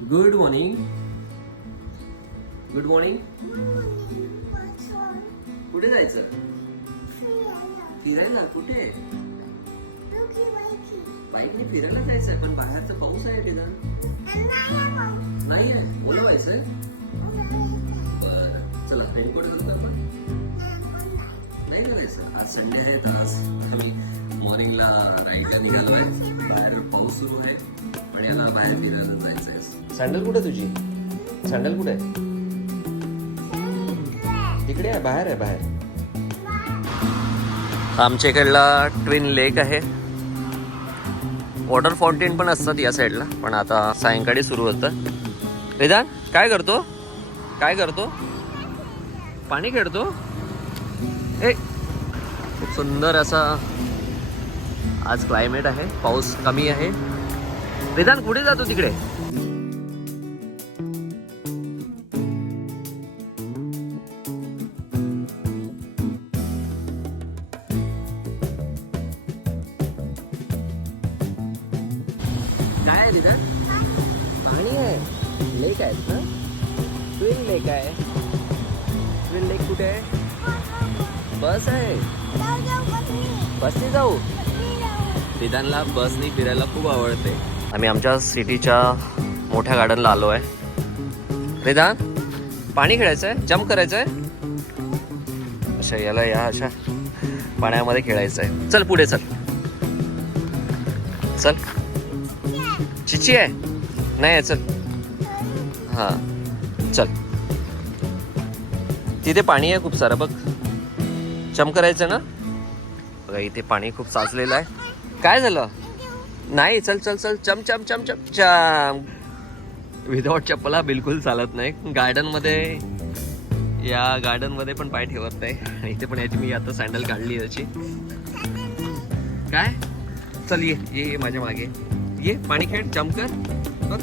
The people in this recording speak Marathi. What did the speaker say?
Good morning. Good morning. कुठे जायचं? फिरायला. कुठे? बाईकने फिरायला जायचंय, पण बाहेरचं पाऊस आहे तिथं. नाही आहे. ओलं व्हायचंय. बरं चला, रेनकोट घालतो आपण. नाही करायचं. आज संडे आहे, तर आज आम्ही मॉर्निंगला राईडला निघालोय. बाहेर पाऊस सुरू आहे आणि याला बाहेर फिरायला जायचंय. सँडल कुठे तुझी? सँडल कुठे आहे? तिकडे आहे, बाहेर आहे. बाहेर आमच्या इकडला ट्विन लेक आहे. वॉटर फाउंटेन पण असतात या साईडला, पण आता सायंकाळी सुरू होतं. वेदांत काय करतो? काय करतो? पाणी खेळतो. ए खूप सुंदर असा आज क्लायमेट आहे. पाऊस कमी आहे. वेदांत कुठे जातो तिकडे? काय आहे तिथं? पाणी आहे. लेक आहे ना? ट्विन लेक आहे. ट्विन लेक कुठे आहे? बस आहे. बसने जाऊ. विधानला बसने फिरायला खूप आवडते. आम्ही आमच्या सिटीच्या मोठ्या गार्डनला आलो आहे. वेदांत पाणी खेळायचं आहे, जम्प करायचं आहे. अशा याला या अशा पाण्यामध्ये खेळायचं आहे. चल पुढे चल. चल. चिची आहे? नाही आहे. चल. हां चल. तिथे पाणी आहे खूप सारं बघ. जम्प करायचं ना. बघा इथे पाणी खूप साचलेलं आहे. काय झालं? नाही. चल चल चल. चम चम चम चम चम. विदाउट चप्पला बिलकुल चालत नाही. या गार्डन मध्ये पण पाय ठेवत नाही. इथे पण याची मी आता सँडल काढली याची. काय? चल ये ये माझ्या मागे ये. पाणी खेळ, जम्प कर बघ.